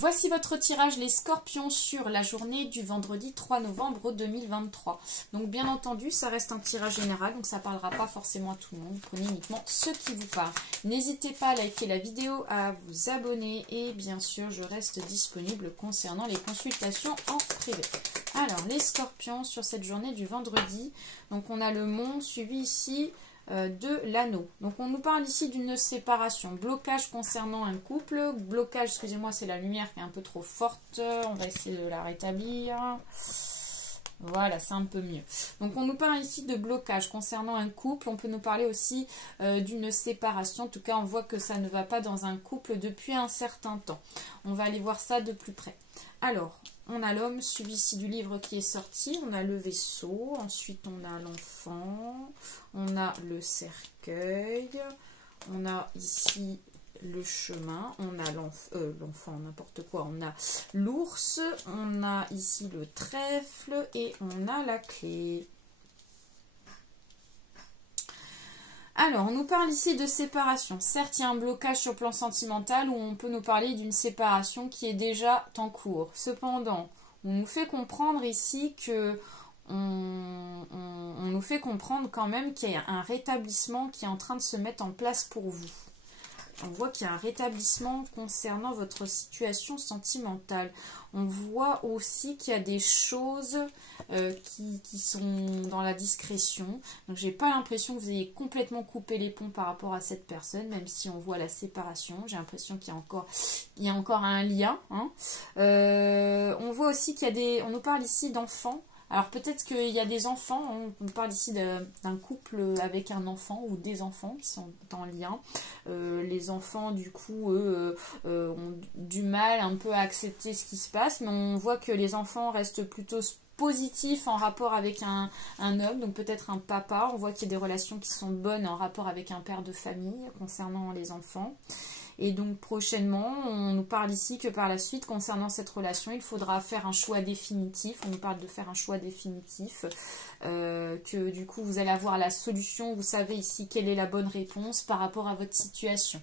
Voici votre tirage les scorpions sur la journée du vendredi 3 novembre 2023. Donc bien entendu, ça reste un tirage général, donc ça ne parlera pas forcément à tout le monde. Prenez uniquement ceux qui vous parlent. N'hésitez pas à liker la vidéo, à vous abonner et bien sûr, je reste disponible concernant les consultations en privé. Alors, les scorpions sur cette journée du vendredi. Donc on a le monde suivi ici de l'anneau. Donc on nous parle ici d'une séparation, blocage concernant un couple, blocage, excusez-moi, c'est la lumière qui est un peu trop forte, on va essayer de la rétablir. Voilà, c'est un peu mieux. Donc on nous parle ici de blocage concernant un couple, on peut nous parler aussi d'une séparation, en tout cas on voit que ça ne va pas dans un couple depuis un certain temps. On va aller voir ça de plus près. Alors, on a l'homme suivi ici du livre qui est sorti, on a le vaisseau, ensuite on a l'enfant, on a le cercueil, on a ici le chemin, on a l'enfant, n'importe quoi, on a l'ours, on a ici le trèfle et on a la clé. Alors, on nous parle ici de séparation. Certes, il y a un blocage sur le plan sentimental où on peut nous parler d'une séparation qui est déjà en cours. Cependant, on nous fait comprendre ici que on nous fait comprendre quand même qu'il y a un rétablissement qui est en train de se mettre en place pour vous. On voit qu'il y a un rétablissement concernant votre situation sentimentale. On voit aussi qu'il y a des choses qui sont dans la discrétion. Donc, j'ai pas l'impression que vous ayez complètement coupé les ponts par rapport à cette personne, même si on voit la séparation. J'ai l'impression qu'il y a encore un lien. Hein. On voit aussi qu'il y a des... On nous parle ici d'enfants. Alors peut-être qu'il y a des enfants, on parle ici d'un couple avec un enfant ou des enfants qui sont en lien. Les enfants du coup eux ont du mal un peu à accepter ce qui se passe, mais on voit que les enfants restent plutôt positifs en rapport avec un homme, donc peut-être un papa. On voit qu'il y a des relations qui sont bonnes en rapport avec un père de famille concernant les enfants. Et donc prochainement, on nous parle ici que par la suite, concernant cette relation, il faudra faire un choix définitif. On nous parle de faire un choix définitif, que du coup vous allez avoir la solution, vous savez ici quelle est la bonne réponse par rapport à votre situation.